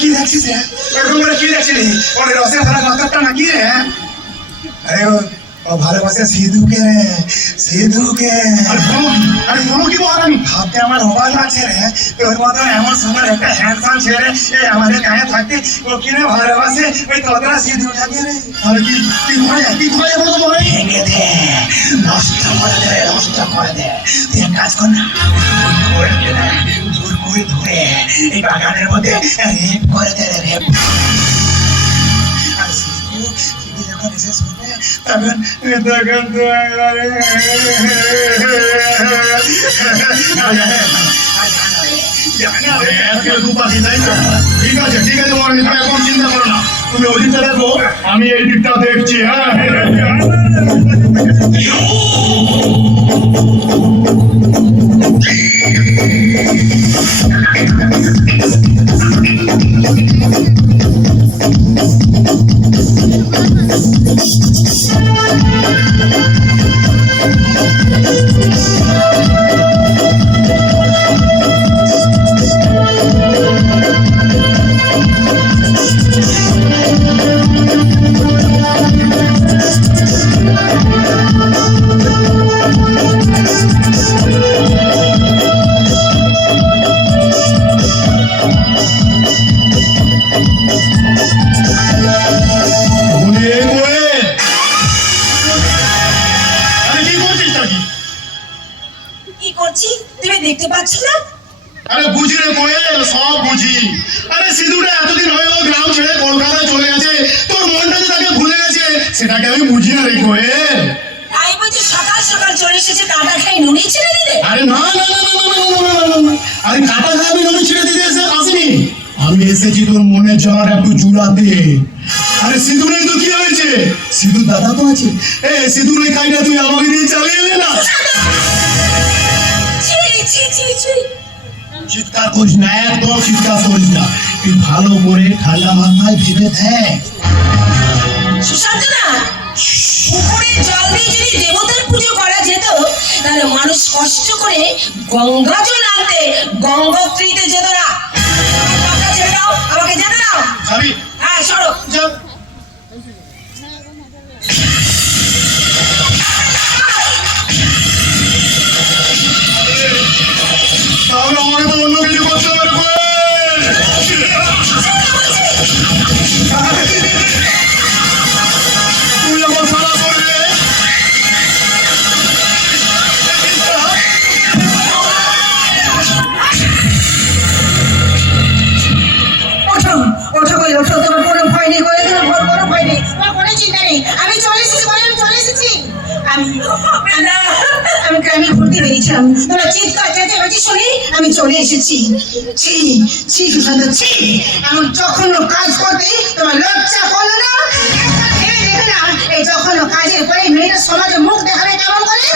কি দেখছিস রে? ওরকম করে কি দেখছিলি? ওর রসে ভরা মাথাটা নাকি রে? আরে ও ভালোবাসে সিধুকে রে, সিধুকে। আরে কোনো কি বলানি? ভাবতে আমার অবাক লাগছে রে। তোর মতো এমন সুন্দর একটা হ্যান্ডসাম ছেলে আমাদের গায়ে থাকতে ও কিনে ভালোবাসে ওই তোরা সিধুটাকে রে। আরে কি ভয় বলো তো ভয়? ভেঙে দে, নষ্ট করে দে, নষ্ট করে দে। তুই এক কাজ কর না, জোর করে ধরে এই বাগানের মধ্যে রেপ করে দে, রেপ। আর সিধু যখন এসে শুনবে তখন ঠিক আছে তোমার এখন চিন্তা করো না, তুমি ওই দিকটা দেখো, আমি এই দিকটা দেখছি। হ্যাঁ দেখতে পাচ্ছ না? আরে বুঝি রে কোয়েল, সব বুঝি। আরে সিধুটা এতদিন হয়ে গেল গ্রাম ছেড়ে কলকাতায় চলে গেছে, তোর মনটা যে তাকে ভুলে গেছে সেটাকে আমি বুঝি না রে কোয়েল। তাই বলছি সকাল সকাল চলে এসেছে কাটা খাই নুনি ছেড়ে দিতে? আরে না, আরে কাটা খাই আমি নুনি ছেড়ে দিতে আসিনি, আমি এসেছি তোর মনের জ্বালাটা একটু জুড়াতে। আরে সিধু নেই তো কি হয়েছে? সিধুর দাদা তো আছে। সিধুর ওই কাজটা তুই আমাকে দিয়ে চালিয়ে এলে না। চিৎকার করিস না, একদম চিৎকার করিস না। তুই ভালো করে ঠান্ডা মাথায় ভেবে দেখ। সুশান্ত না, পুকুরে জল দিয়ে যদি দেবতার পুজো করা যেত তাহলে মানুষ কষ্ট করে গঙ্গা জল আনতে গঙ্গোত্রীতে যেত না। ছেড়ে দাও, আমাকে যেতে দাও। হ্যাঁ সরো। তাহলে আমাকে তো অন্য কিছু করতে হবে। তুই আমার সারা করবে। ওঠো ওঠো করে ওঠো, তোমার কোনো ভয় নেই, কোনো ভয় নেই, তোমার কোনো চিন্তা নেই। আমি চলে এসেছি, আমি চলে এসেছি। আমি ঘুরতে বেরিয়েছিলাম, তোমরা চিৎকার চেঁচামেচি শুনি আমি চলে এসেছি। ছি সুশান্ত, ছি এমন জঘন্য কাজ করতে তোমার লজ্জা করলো না? দেখে না এই জঘন্য কাজের পরে মেয়েটা সমাজে মুখ দেখাবে কেমন করে?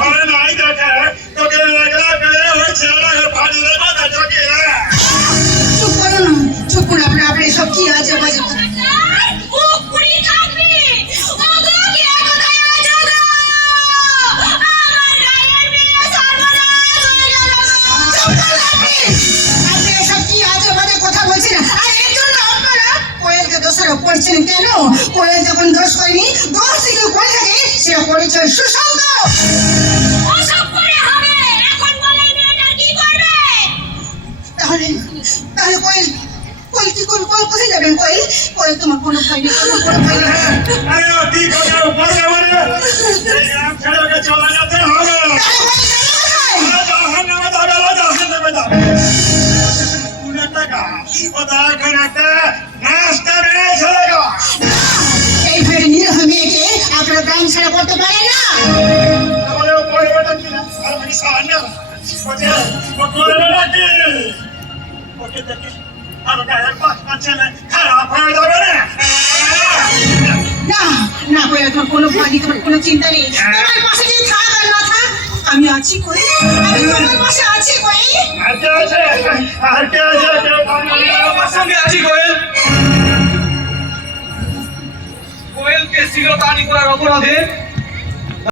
ঘরে নাই দেখে তোকে চুপ করুন আপনার এসব কি আছে? করছেন কেন? কোয়েল যখন দোষ করেনি, দোষ থেকে করে থাকে সে পরিচয় সুশান্ত। তাহলে কোয়েল কি করবে? কোয়েল কোথায় যাবেন? কোয়েল তোমার কোনো ভয় নেই, কোনো ভয় নেই। এইভাবে নিরীহ মেয়েকে আপনারা গান ছাড়া করতে পারেন না? তাহলে ও করবেটা কি না? আর আমি সাহায্য না। ও করবেটা কি? ওকে দেখে আমার গায়ের পাঁচটা ছেলে খারাপ হয়ে যাবে না। না না করে তোর কোনো ভয় নেই, তোর কোনো চিন্তা নেই। তোমার পাশে যদি থাক আর না থাক, আমি আছি কই, আমি তোমার পাশে আছি কই। আর কে আছে? আর কে আছে? আমার সঙ্গে আছি কোয়েল। কোয়েলকে শিরতানি করার অপরাধে